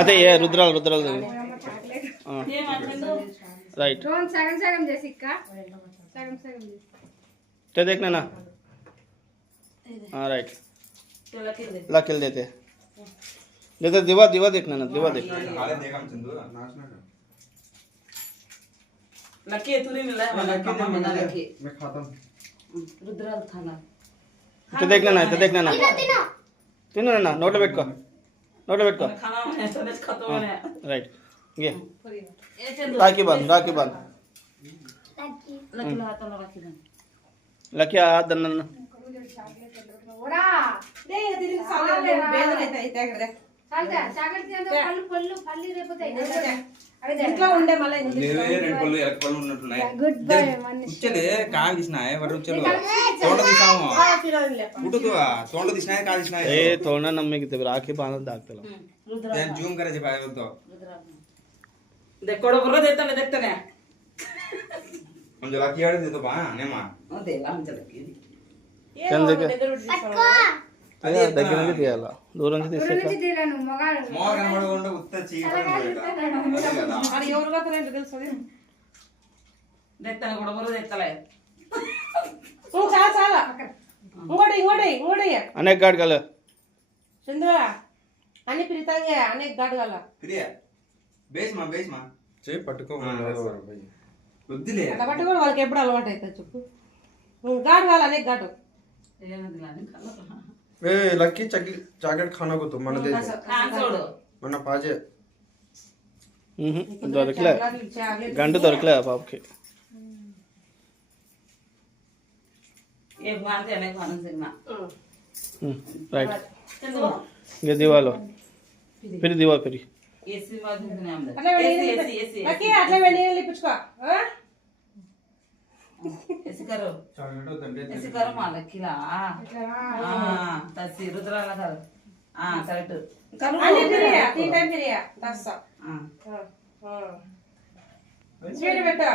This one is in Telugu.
అదే రుద్రాలు రుద్రాలు राइट देखना ना हाँ राइट ला खेल देते जैसे दिवा दिवा देखना ना दिवा देख लकी तुरी मिला है मैं खाता हूं रुद्राल खाना तो देखना ना तिनो ना नोट పెట్టుకో खाना है तो खत्म है राइट ये राखी बांध लकी हाथ में राखी बांध लकी हाथ दन्ना ओरा दे दिल साले बेद रहता है इतना कर दे चालता चाकट के अंदर पल्लू पल्लू फल्ली रेपोताई अरे ఇంట్లో ఉండే మళ్ళీ లేవే రెండు పళ్ళు ఎలక పళ్ళు ఉన్నట్టున్నాయి గుడ్ బై మనిషి ఉచ్చలే కాల్ తీసినాయే వర ఉచ్చలు తోండ తీసాము ఉటుదువా తోండ తీసినాయే కాల్ తీసినాయే ए थोड़ा नम्मे की राखी बांध दागतला నేను జూమ్ करे जे भाई तो देखो बरो देता ने देखते ने हम जला कियाड़े दे तो बा नेमा दे हम चल की चल देख అదే దగ్గర నుంచి తీయాలా దూరం నుంచి తీస్తే నుంచి తీరాను మగాడు మోగ కనబడ ఉండ ఉత్త చీకటి అది ఎవరు గతలేంటో తెలుసది देखता ने కూడా బरो देतలే ఓ చాలా చాలా ఇంకోటి అనేక గాడ్ గల చంద్ర అని ప్రీతంగా అనేక గాడగల ప్రియ బేస్ మా చేయి పట్టుకో వద్దులే అలా పట్టుకోవడం వాళ్ళకి ఎప్పుడు అలవాటు అవుతుంది చెప్పు గాడగల అనేక గాడు ఏనది లాని కల ఏ లక్కీ చాకెట్ खाना को तो मन दे दे చూడు మన పాజే దొరకలే గంట దొరకలే ఆ పాపకి ये मारते ने खाना सिग्ना राइट चंदू ये दीवा लो फिर दीवा फिर एसी बाजू ने हम అట్లా एसी లకి అట్లా వెళ్ళి లిపించుకో एसी करो చాక్లెట్ వద్దంటే एसी करो मालक खिला हां तसी रुद्राला कर हां करेक्ट करो అన్ని తిరియా 3 టైం తిరియా 10 हां స్వీట్ పెట్టు